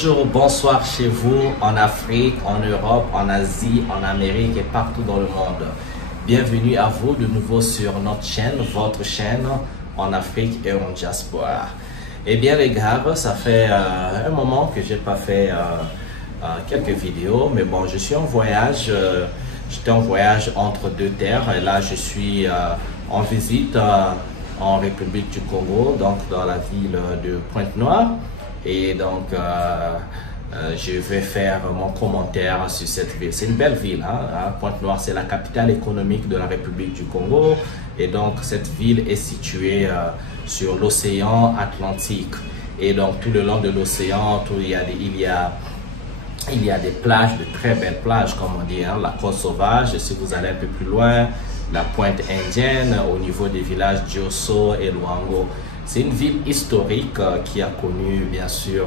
Bonjour, bonsoir chez vous, en Afrique, en Europe, en Asie, en Amérique et partout dans le monde. Bienvenue à vous de nouveau sur notre chaîne, votre chaîne en Afrique et en diaspora. Eh bien les gars, ça fait un moment que j'ai pas fait quelques vidéos, mais bon, je suis en voyage, j'étais en voyage entre deux terres et là je suis en visite en République du Congo, donc dans la ville de Pointe-Noire. Et donc, je vais faire mon commentaire sur cette ville. C'est une belle ville, hein? Pointe-Noire, c'est la capitale économique de la République du Congo. Et donc, cette ville est située sur l'océan Atlantique. Et donc, tout le long de l'océan, il y a des plages, de très belles plages, comme on dit, hein? La Côte Sauvage. Et si vous allez un peu plus loin, la Pointe Indienne, au niveau des villages Diosso et Luango. C'est une ville historique qui a connu, bien sûr,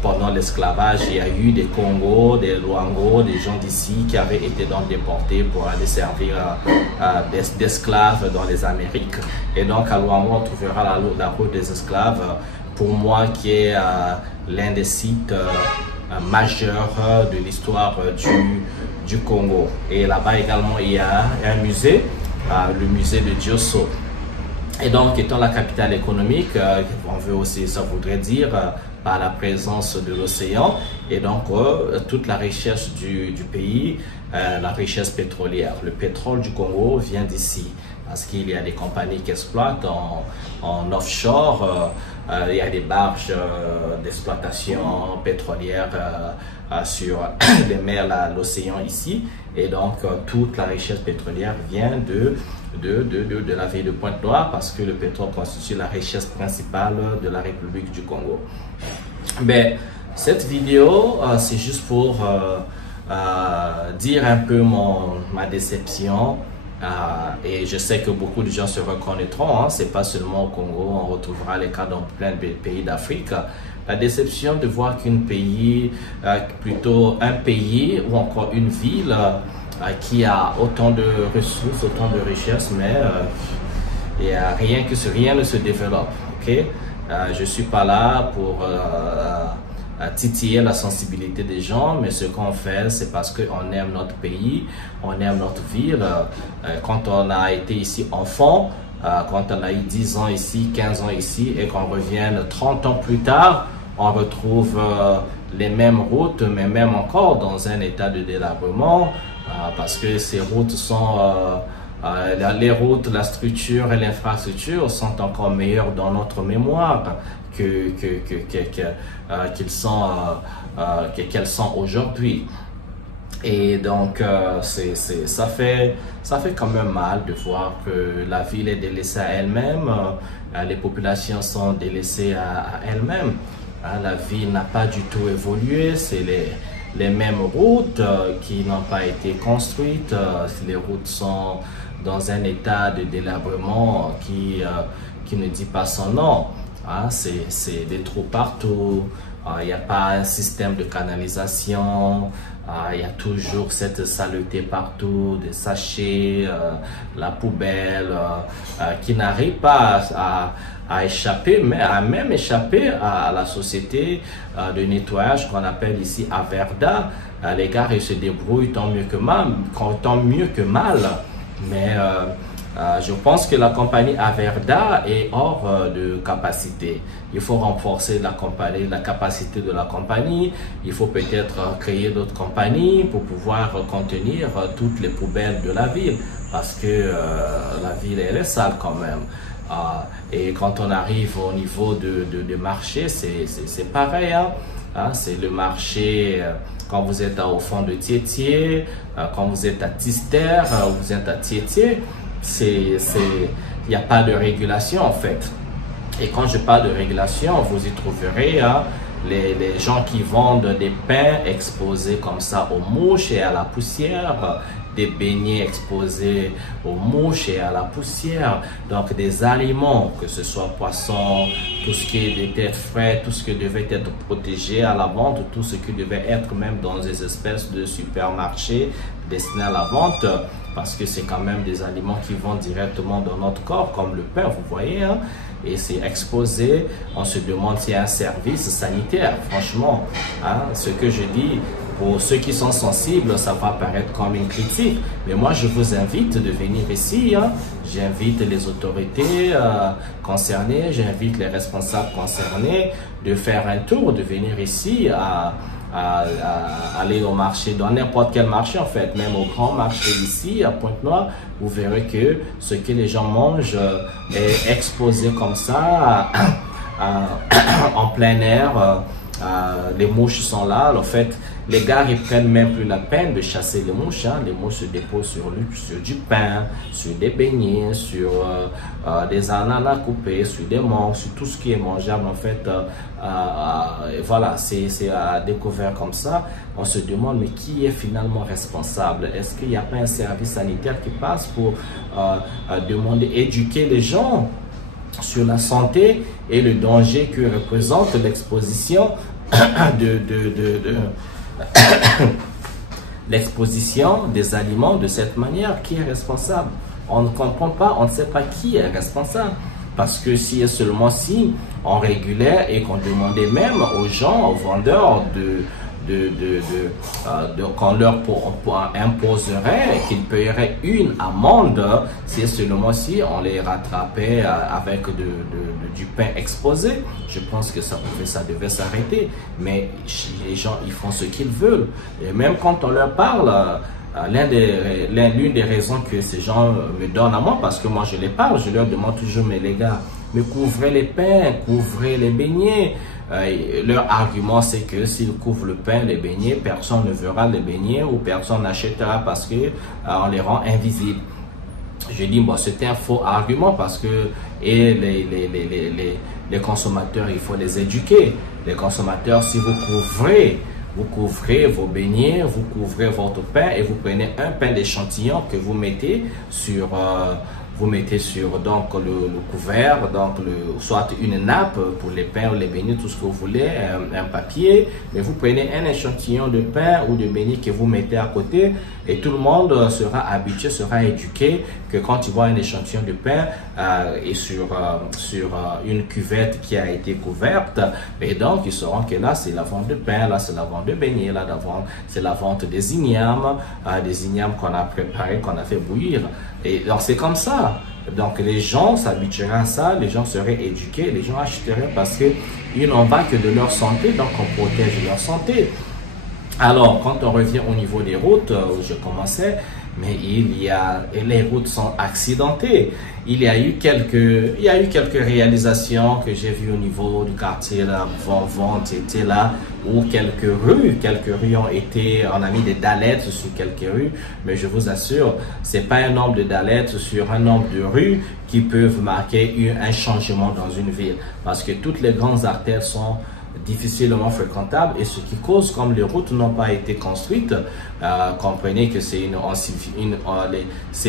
pendant l'esclavage, il y a eu des Congos, des Luango, des gens d'ici qui avaient été donc déportés pour aller servir d'esclaves dans les Amériques. Et donc à Luango, on trouvera la route des esclaves, pour moi, qui est l'un des sites majeurs de l'histoire du Congo. Et là-bas également, il y a un musée, le musée de Diosso. Et donc, étant la capitale économique, on veut aussi, ça voudrait dire, par la présence de l'océan, et donc toute la richesse du pays, la richesse pétrolière. Le pétrole du Congo vient d'ici, parce qu'il y a des compagnies qui exploitent en offshore, il y a des barges d'exploitation pétrolière sur les mers, l'océan ici, et donc toute la richesse pétrolière vient de la ville de Pointe-Noire, parce que le pétrole constitue la richesse principale de la République du Congo. Mais cette vidéo, c'est juste pour dire un peu ma déception. Et je sais que beaucoup de gens se reconnaîtront, hein, c'est pas seulement au Congo, on retrouvera les cas dans plein de pays d'Afrique. La déception de voir plutôt un pays ou encore une ville qui a autant de ressources, autant de richesses, mais rien ne se développe. Okay? Je suis pas là pour titiller la sensibilité des gens, mais ce qu'on fait, c'est parce qu'on aime notre pays, on aime notre ville. Quand on a été ici enfant, quand on a eu 10 ans ici, 15 ans ici, et qu'on revienne 30 ans plus tard, on retrouve les mêmes routes, mais même encore dans un état de délabrement, parce que ces routes sont... les routes, la structure et l'infrastructure sont encore meilleures dans notre mémoire qu'elles sont aujourd'hui. Et donc, ça fait quand même mal de voir que la ville est délaissée à elle-même, les populations sont délaissées à elles-mêmes. La ville n'a pas du tout évolué, c'est les mêmes routes qui n'ont pas été construites, les routes sont dans un état de délabrement qui ne dit pas son nom. C'est des trous partout, il n'y a pas un système de canalisation, il y a toujours cette saleté partout, des sachets, la poubelle qui n'arrive pas à échapper, mais à même échapper à la société de nettoyage qu'on appelle ici Averda. Les gars, ils se débrouillent tant mieux que mal, mais je pense que la compagnie Averda est hors de capacité. Il faut renforcer la capacité de la compagnie. Il faut peut-être créer d'autres compagnies pour pouvoir contenir toutes les poubelles de la ville, parce que la ville, elle est sale quand même. Et quand on arrive au niveau de marché, c'est pareil, hein? C'est le marché, quand vous êtes au fond de Tiétié, quand vous êtes à Tister, vous êtes à Tiétié, il n'y a pas de régulation en fait. Et quand je parle de régulation, vous y trouverez les gens qui vendent des pains exposés comme ça aux mouches et à la poussière, des beignets exposés aux mouches et à la poussière, donc des aliments, que ce soit poisson, tout ce qui devait être frais, tout ce qui devait être protégé à la vente, tout ce qui devait être même dans des espèces de supermarchés destinés à la vente, parce que c'est quand même des aliments qui vont directement dans notre corps, comme le pain, vous voyez, hein? et c'est exposé. On se demande s'il y a un service sanitaire. Franchement, hein, ce que je dis, pour ceux qui sont sensibles, ça va paraître comme une critique. Mais moi, je vous invite de venir ici. Hein. J'invite les autorités concernées, j'invite les responsables concernés de faire un tour, de venir ici à aller au marché, dans n'importe quel marché en fait, même au grand marché ici à Pointe-Noire, vous verrez que ce que les gens mangent est exposé comme ça en plein air. Les mouches sont là. En fait, les gars ils prennent même plus la peine de chasser les mouches. Hein. Les mouches se déposent sur du pain, sur des beignets, sur des ananas coupés, sur des mangues, sur tout ce qui est mangeable. En fait, voilà, c'est à découvert comme ça. On se demande, mais qui est finalement responsable? Est-ce qu'il n'y a pas un service sanitaire qui passe pour demander, éduquer les gens sur la santé et le danger que représente l'exposition l'exposition des aliments de cette manière? Qui est responsable? On ne comprend pas, on ne sait pas qui est responsable. Parce que si et seulement si on régulait et qu'on demandait même aux gens, aux vendeurs qu'on leur imposerait, qu'ils paieraient une amende, si et seulement si on les rattrapait avec du pain exposé. Je pense que ça devait s'arrêter. Mais les gens, ils font ce qu'ils veulent. Et même quand on leur parle, l'une des raisons que ces gens me donnent à moi, parce que moi je les parle, je leur demande toujours, mais les gars, mais couvrez les pains, couvrez les beignets. Leur argument c'est que s'ils couvrent le pain, les beignets, personne ne verra les beignets ou personne n'achètera parce que on les rend invisibles. Je dis, bon, c'est un faux argument parce que les consommateurs, il faut les éduquer. Les consommateurs, si vous couvrez vos beignets, vous couvrez votre pain et vous prenez un pain d'échantillon que vous mettez sur donc le couvert, donc soit une nappe pour les pains ou les beignets, tout ce que vous voulez, un papier, mais vous prenez un échantillon de pain ou de beignets que vous mettez à côté et tout le monde sera habitué, sera éduqué que quand il voit un échantillon de pain et sur une cuvette qui a été couverte, et donc ils sauront que là c'est la vente de pain, là c'est la vente de beignets, là c'est la vente des ignames qu'on a préparé, qu'on a fait bouillir. Et donc c'est comme ça. Donc les gens s'habitueraient à ça, les gens seraient éduqués, les gens achèteraient parce qu'il n'en va que de leur santé, donc on protège leur santé. Alors quand on revient au niveau des routes, où je commençais, mais les routes sont accidentées. Il y a eu quelques réalisations que j'ai vues au niveau du quartier là, Vente était là, où quelques rues on a mis des dallettes sur quelques rues, mais je vous assure, c'est pas un nombre de dallettes sur un nombre de rues qui peuvent marquer un changement dans une ville, parce que toutes les grandes artères sont difficilement fréquentables et ce qui cause, comme les routes n'ont pas été construites, comprenez que ces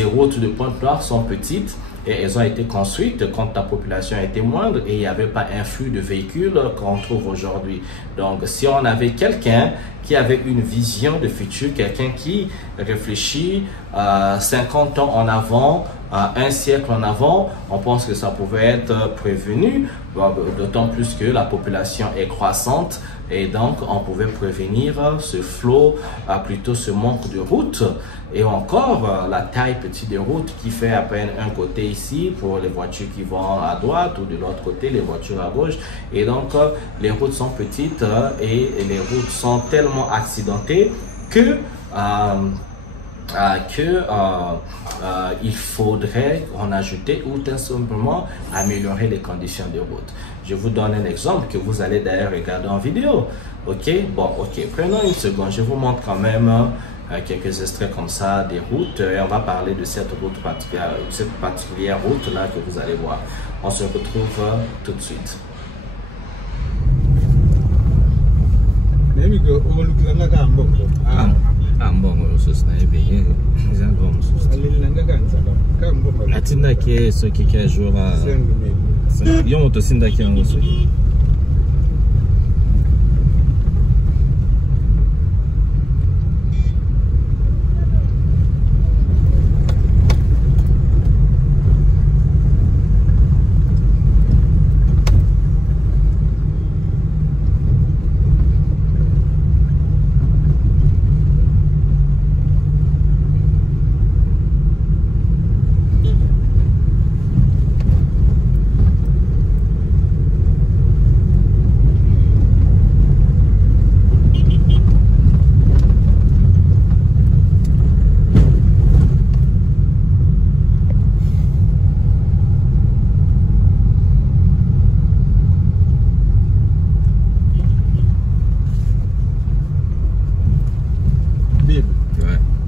routes de Pointe-Noire sont petites et elles ont été construites quand la population était moindre et il n'y avait pas un flux de véhicules qu'on trouve aujourd'hui. Donc si on avait quelqu'un qui avait une vision de futur, quelqu'un qui réfléchit 50 ans en avant, un siècle en avant, on pense que ça pouvait être prévenu, d'autant plus que la population est croissante et donc on pouvait prévenir ce flot, plutôt ce manque de routes et encore la taille petite des routes qui fait à peine un côté ici pour les voitures qui vont à droite ou de l'autre côté les voitures à gauche, et donc les routes sont petites et les routes sont tellement accidentées que il faudrait en ajouter ou tout simplement améliorer les conditions de route. Je vous donne un exemple que vous allez d'ailleurs regarder en vidéo. Ok, bon, ok, prenons une seconde, je vous montre quand même quelques extraits comme ça des routes et on va parler de cette route particulière, route là que vous allez voir. On se retrouve tout de suite. Ambongo susna ibe ngizangoma susna alilanga kanzala kambomba atinda ke soki ke joura yo moto sinda ke ngoso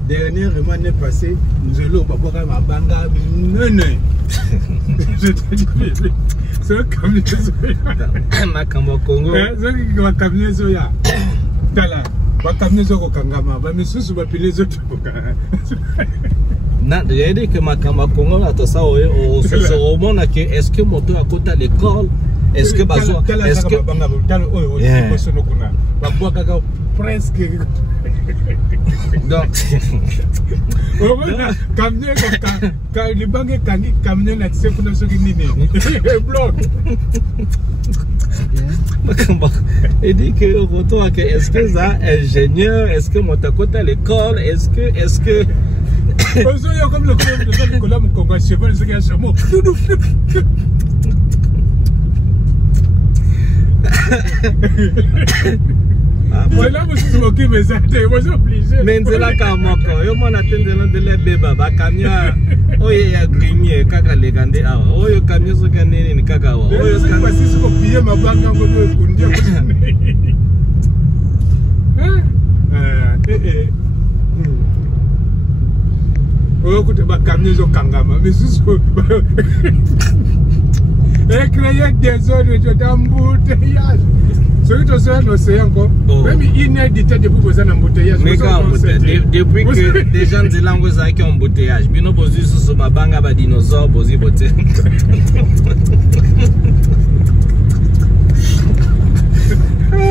Dernièrement, l'année passée, nous allons au Mabanga. Non. Je te dis, c'est un camion Zoya. Makamba Congo. C'est un camion Zoya. Tala, un camion Zoya Kangama. Mais sous ce papier, les autres. J'ai dit que Makamba Congo, là, tout ça, au monde, est-ce que mon tour à côté à l'école? Est-ce que Bazo. Est-ce que. Presque. Donc. Camion, quand les banques camion, là, tu sais, pour nous, ce qui est bloc. Il dit que retour est-ce que ça ingénieur, est-ce que mon côté à l'école, est-ce que comme le colombe Congo, je sais pas ce qu'il y a ce mot. Voilà, je suis moqué, mais ça, moi j'ai obligé. Mais c'est là quand moi, yo mon attendant de les bébés, ba kamia, oye ya grimier, kaka legande awa, oye kamia so kanene ni kaka awa, oye kamia. Parce que c'est copié ma banque en gros kundia. Oh, écoute, ba kamia so kangama, mais c'est so. Et créer des zones d'embouteillage. Celui qui est l'océan, même inédité depuis que vous êtes en embouteillage. Mais quand depuis que des gens de langue qui ont embouteillage, bien nous posons sur ma banque à dinosaures, posons boté. Il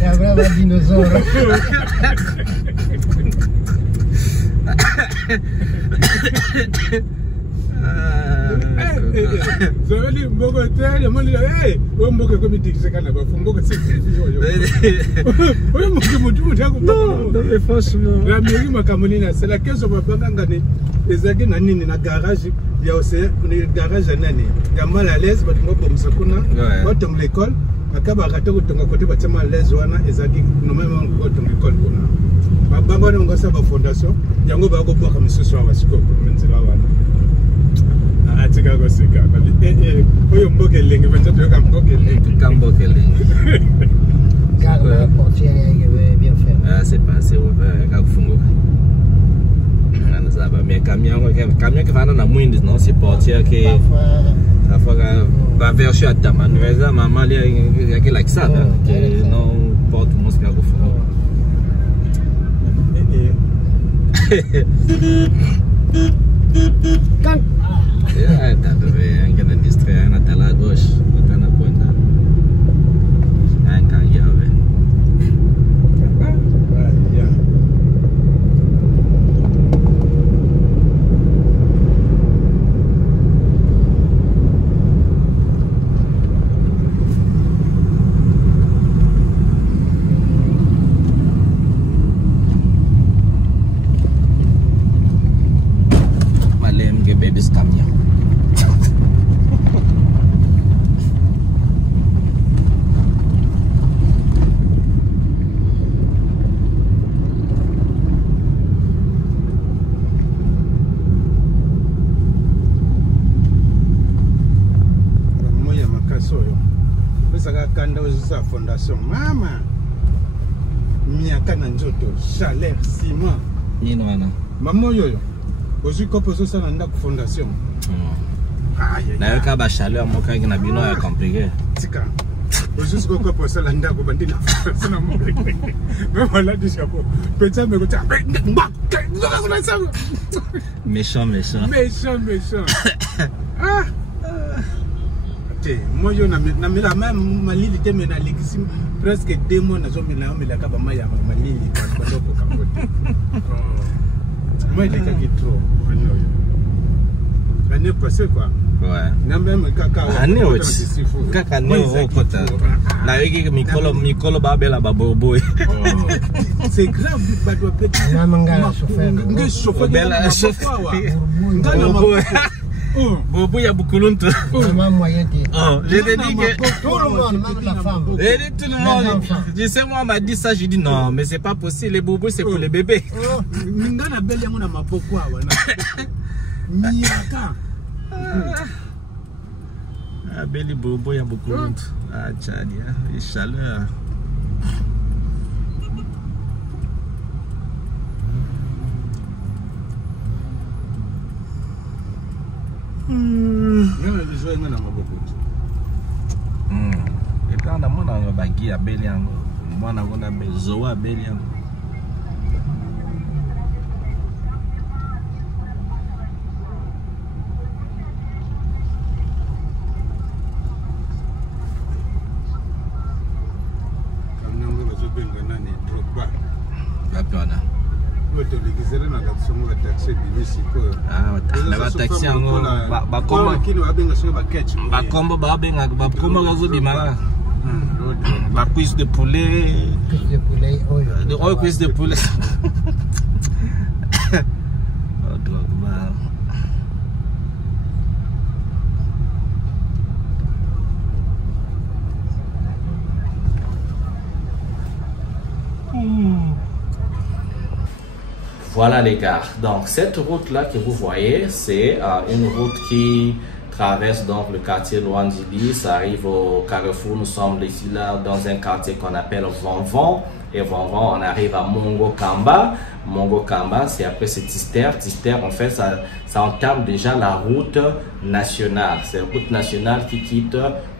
y a vraiment un dinosaure. La mairie Makamolina, c'est la caisse de Babangane. Les agents n'ont pas garage. Il y a aussi un garage à Nani. Il y a mal à l'aise, mais il y a pas l'école. Akaba kata kutonga kote batema les wana ezaki no même encore ton école kuna babanga ngo sa ba fondation yango ba ko bwa kamisusu wa basiko kumentsela wana atika go sika oyo mbokelenge benza to kambokelenge car la portière est bien fait. Ah c'est passé ouvert ka kufunguka ana zaba mais camion qui va na mwindi non c'est portière qui va verser à ta manuelle, maman, il y a quelqu'un qui savent, que non porte mon scar au fond. Quand t'as un distrait, à la gauche, à la pointe. Un carrière. Fondation mama miaka na nzoto chaleur ciment nino wana maman yoyo ozu kopo so sana ndako fondation na yoka ba chaleur moka ngina bino ya compliqué tika ozu kopo so sana ndako bandina sana mo même là du chapeau peut-être me côté méchant ah moi je n'ai la même malili te mena lekisi presque 2 mois nazo mena mela ka ba maya malili kwa ndoko kamote moi il est trop l'année passée quoi ouais na même kaka année kaka ne au kota na yiki mikolo ba bela ba bobo c'est grave ba doit peut-être na manga chauffeur bela chauffeur Bobo ya bukuluntu. Moyen de. Je te dis que tout le monde, même la femme. Tout le monde. Je sais, moi, on m'a dit ça, j'ai dit non, mais c'est pas possible. Les bobos, c'est pour les bébés. Ngana belle yango na mapokwa wana. Miaka. Ah, belle bobo ya bukuluntu. Ah, tchadia, les chaleurs. Benga na maboko. Et puis on a mon en bagui à Beliango. Moi on a besoin à Beliango. Ma cuisse de poulet. Cuisse de poulet. Voilà les gars, donc cette route là que vous voyez, c'est une route qui traverse donc le quartier Luandili. Ça arrive au carrefour. Nous sommes ici là dans un quartier qu'on appelle Vonvon, et Vonvon on arrive à Mongokamba. Mongokamba, c'est après c'est Tister. Tister en fait ça entame déjà la route nationale. C'est la route nationale qui quitte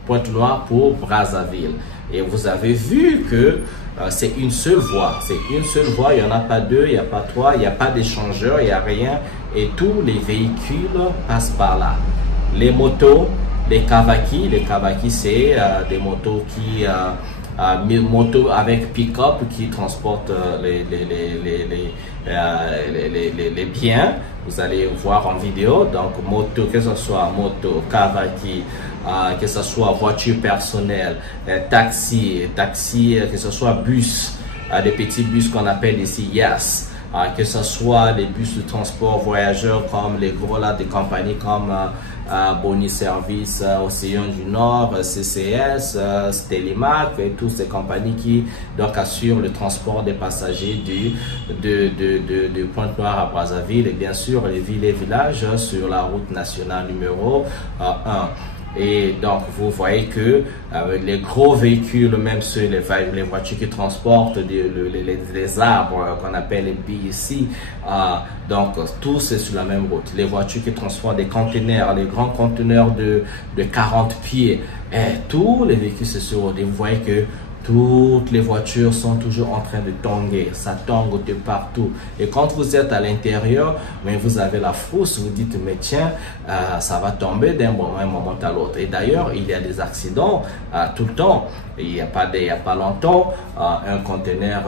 Pointe-Noire pour Brazzaville. Et vous avez vu que c'est une seule voie. C'est une seule voie, il n'y en a pas deux, il n'y a pas trois, il n'y a pas d'échangeur, il n'y a rien. Et tous les véhicules passent par là. Les motos, les Kawaki c'est des motos qui... motos avec pick-up qui transportent les biens. Vous allez voir en vidéo. Donc moto, que ce soit moto, Kawaki, que ce soit voiture personnelle, taxi, que ce soit bus, des petits bus qu'on appelle ici Yas. Que ce soit les bus de transport voyageurs comme les gros là des compagnies comme Boni Service, Océan du Nord, CCS, Stelimac et toutes ces compagnies qui donc assurent le transport des passagers de Pointe-Noire à Brazzaville et bien sûr les villes et villages sur la route nationale numéro 1. Et donc vous voyez que les gros véhicules, même ceux les voitures qui transportent les arbres qu'on appelle les billes ici, donc tout c'est sur la même route. Les voitures qui transportent des conteneurs, les grands conteneurs de 40 pieds, et tous les véhicules c'est sur route. Et vous voyez que toutes les voitures sont toujours en train de tanguer, ça tangue de partout. Et quand vous êtes à l'intérieur, mais vous avez la frousse, vous dites mais tiens, ça va tomber d'un moment à l'autre. Et d'ailleurs, il y a des accidents tout le temps. Il n'y a pas longtemps, un conteneur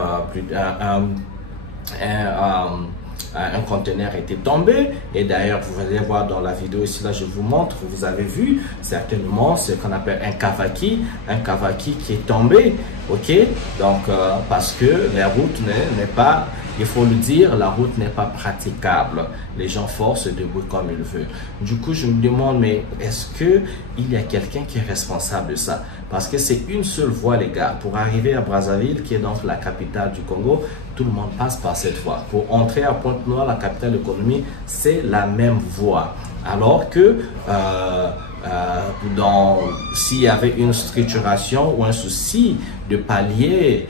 un conteneur était tombé, et d'ailleurs vous allez voir dans la vidéo ici là, je vous montre, vous avez vu certainement ce qu'on appelle un Kawaki qui est tombé, ok, donc parce que la route n'est pas, il faut le dire, la route n'est pas praticable, les gens forcent debout comme ils veulent. Du coup je me demande, mais est-ce que il y a quelqu'un qui est responsable de ça? Parce que c'est une seule voie les gars, pour arriver à Brazzaville qui est donc la capitale du Congo, tout le monde passe par cette voie. Pour entrer à Pointe-Noire, la capitale de l'économie, c'est la même voie. Alors que s'il y avait une structuration ou un souci de pallier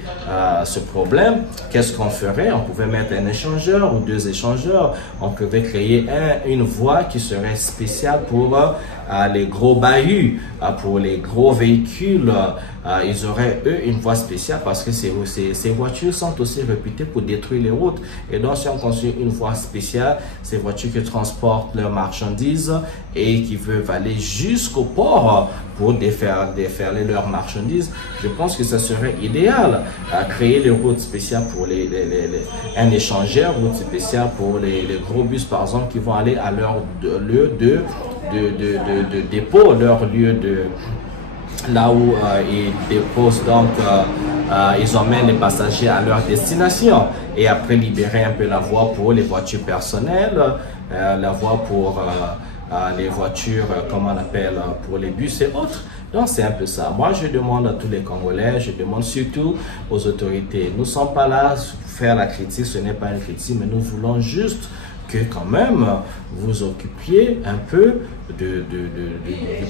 ce problème, qu'est-ce qu'on ferait? On pouvait mettre un échangeur ou deux échangeurs. On pouvait créer une voie qui serait spéciale pour les gros bahuts, pour les gros véhicules. Ils auraient eux une voie spéciale parce que ces voitures sont aussi réputées pour détruire les routes. Et donc si on construit une voie spéciale, ces voitures qui transportent leurs marchandises et qui veulent aller jusqu'au port pour déferler leurs marchandises, je pense que ça serait idéal à créer des routes spéciales pour un échangeur, route spéciale pour les gros bus par exemple qui vont aller à leur lieu de dépôt, leur lieu de là où ils déposent, donc ils emmènent les passagers à leur destination et après libérer un peu la voie pour les voitures personnelles, la voie pour les voitures, comment on appelle, pour les bus et autres. Donc c'est un peu ça. Moi je demande à tous les Congolais, je demande surtout aux autorités, nous ne sommes pas là pour faire la critique, ce n'est pas une critique, mais nous voulons juste que quand même vous occupiez un peu du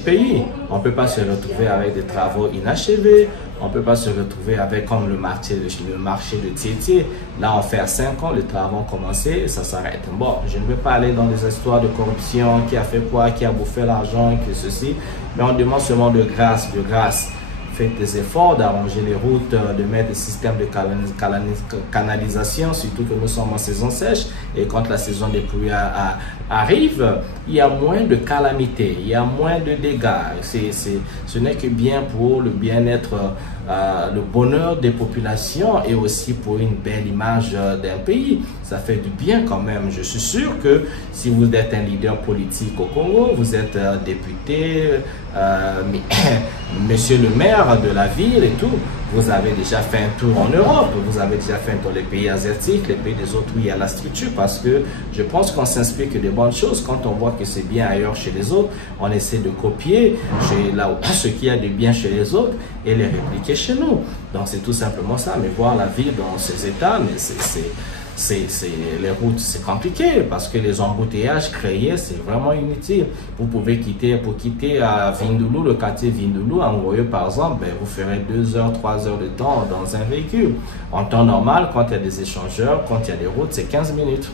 pays. On ne peut pas se retrouver avec des travaux inachevés, on ne peut pas se retrouver avec comme le marché de Tietie. Là, on fait à 5 ans, les travaux ont commencé et ça s'arrête. Bon, je ne vais pas aller dans des histoires de corruption, qui a fait quoi, qui a bouffé l'argent, que ceci, mais on demande seulement de grâce, Faites des efforts d'arranger les routes, de mettre des systèmes de canalisation, surtout que nous sommes en saison sèche. Et quand la saison des pluies arrive, il y a moins de calamités, il y a moins de dégâts. Ce n'est que bien pour le bien-être, le bonheur des populations et aussi pour une belle image d'un pays. Ça fait du bien quand même. Je suis sûr que si vous êtes un leader politique au Congo, vous êtes député, monsieur le maire de la ville et tout, vous avez déjà fait un tour en Europe, vous avez déjà fait un tour dans les pays asiatiques, les pays des autres où il y a la structure, parce que je pense qu'on s'inspire que des bonnes choses. Quand on voit que c'est bien ailleurs chez les autres, on essaie de copier ce qu'il y a de bien chez les autres et les répliquer chez nous. Donc c'est tout simplement ça, mais voir la vie dans ces états, mais les routes, c'est compliqué parce que les embouteillages créés, c'est vraiment inutile. Vous pouvez quitter à Vindoulo, le quartier Vindoulo, en Ngoyo par exemple, ben, vous ferez 2 heures, 3 heures de temps dans un véhicule. En temps normal, quand il y a des échangeurs, quand il y a des routes, c'est 15 minutes.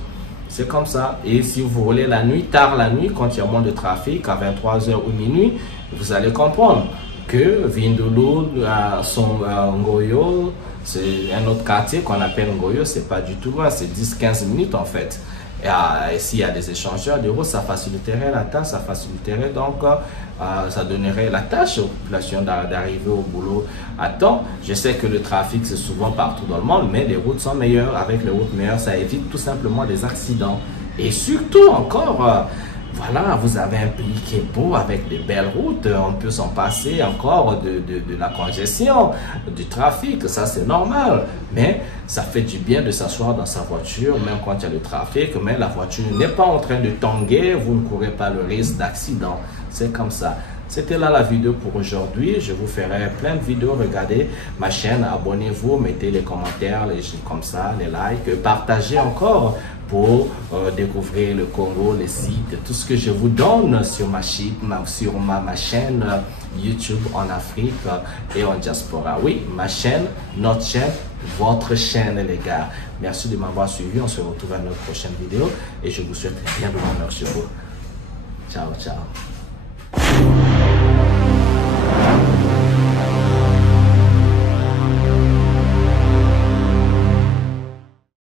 C'est comme ça. Et si vous roulez la nuit, tard la nuit, quand il y a moins de trafic, à 23 heures ou minuit, vous allez comprendre que Vindoulo, Ngoyo, c'est un autre quartier qu'on appelle Ngoyo, c'est pas du tout loin, c'est 10-15 minutes en fait. Et s'il y a des échangeurs de route, ça faciliterait la tâche, ça faciliterait donc, ça donnerait la tâche aux populations d'arriver au boulot à temps. Je sais que le trafic c'est souvent partout dans le monde, mais les routes sont meilleures. Avec les routes meilleures, ça évite tout simplement des accidents. Et surtout encore, voilà, vous avez un pays qui est beau avec des belles routes, on peut s'en passer encore de la congestion, du trafic, ça c'est normal, mais ça fait du bien de s'asseoir dans sa voiture, même quand il y a le trafic, mais la voiture n'est pas en train de tanguer, vous ne courez pas le risque d'accident, c'est comme ça. C'était là la vidéo pour aujourd'hui. Je vous ferai plein de vidéos. Regardez ma chaîne, abonnez-vous, mettez les commentaires, les comme ça, les likes, partagez encore pour découvrir le Congo, les sites, tout ce que je vous donne sur ma chaîne YouTube en Afrique et en diaspora. Oui, ma chaîne, notre chaîne, votre chaîne les gars. Merci de m'avoir suivi. On se retrouve à notre prochaine vidéo et je vous souhaite bien de bonheur sur vous. Ciao, ciao.